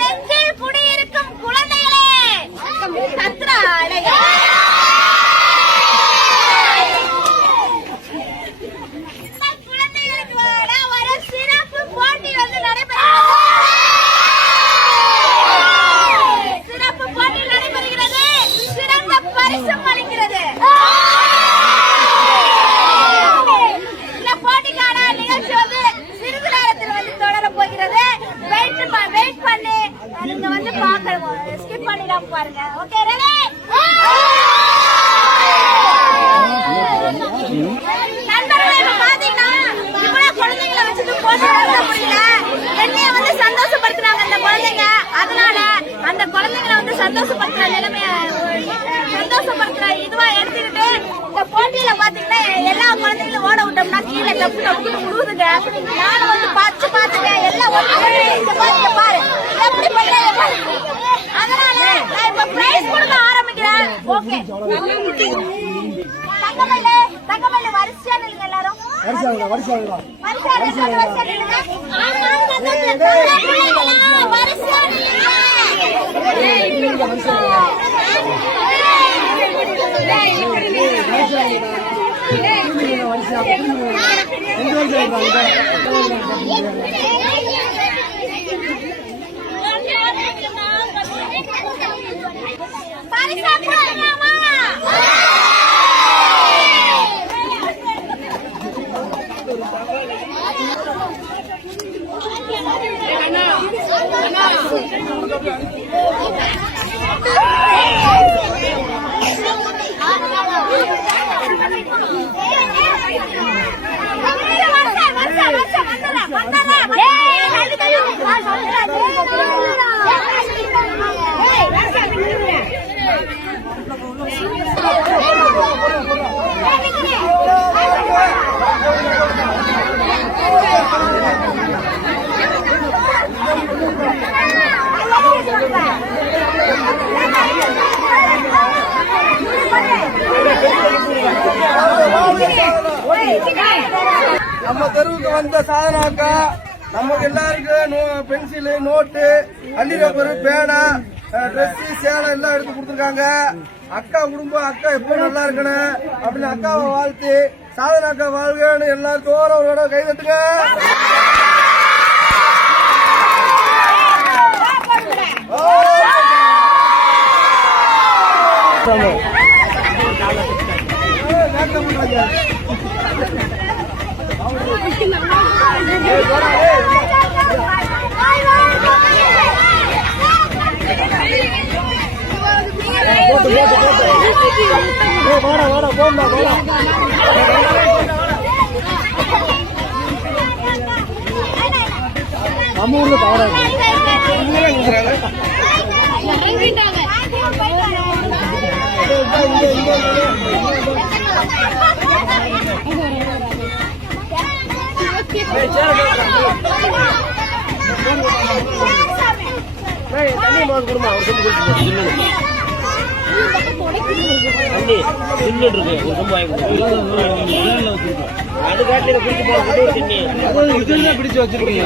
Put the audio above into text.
நெஞ்சில் குடியிருக்கும் குழந்தைகளே கத்ராடையா குழந்தைகளுக்கு ஒரு சிறப்பு போட்டி வந்து நடைபெறுகிறது. சிறப்பு போட்டி நடைபெறுகிறது. சிறந்த பரிசும் அளிக்கிறது. இந்த போட்டிக்கான நிகழ்ச்சி வந்து சிறிது நேரத்தில் வந்து தொடர போகிறது. வெயிட் பண்ணி நீங்க வந்து பாக்கணும். ஸ்கிப் பண்ணிடாம பாருங்க. Okay, ready? நண்பர்களே, பாத்தீங்கன்னா இவ்வளவு குழந்தைகளை வச்சுட்டு போட்டி நடத்த முடியல. என்னைய வந்து சந்தோஷப்படுத்துறாங்க அந்த குழந்தைங்க. அதனால அந்த குழந்தைங்களை வந்து சந்தோஷப்படுத்துற நிலைமைய சந்தோஷப்படுத்துற இதுவா எடுத்துக்கிட்டு இந்த போட்டியில பாத்தீங்கன்னா எல்லா குழந்தைகளும் ஓட விட்டோம்னா கீழே தப்பு தப்புன்னு முழுகுதுங்க. நானும் வந்து பாத்துட்டேன். எல்லாம் ஒண்ணு பாரு எப்படி பண்றாங்க. அதனால நான் இப்ப பிரைஸ் கொடுக்க ஆரம்பிக்கிறேன். ஓகே, தங்கமல்ல வரிசையா நில்லுங்க. எல்லாரும் வரிசையா நம்ம தெருவுக்கு வந்த சாதனாக்கா நமக்கு எல்லாருக்கும் பென்சில், நோட்டு, அள்ளி ரப்பர், பேனா, ட்ரெஸ், சேலை எல்லாம் எடுத்து கொடுத்துருக்காங்க. அக்கா குடும்பம், அக்கா எப்ப நல்லா இருக்கணும் அப்படின்னு அக்காவை வாழ்த்து சாதனாக்கா வாழ்கன்னு எல்லாரும் தோற ஒரு இடம் கை தட்டுங்க. நம்ம ஊர்ல தவறா தண்ணி கொடுமா தண்ணி சில்லு இருக்கு அது காட்டில பிடிச்சு போட்டு பிடிச்சு வச்சிருக்கீங்க.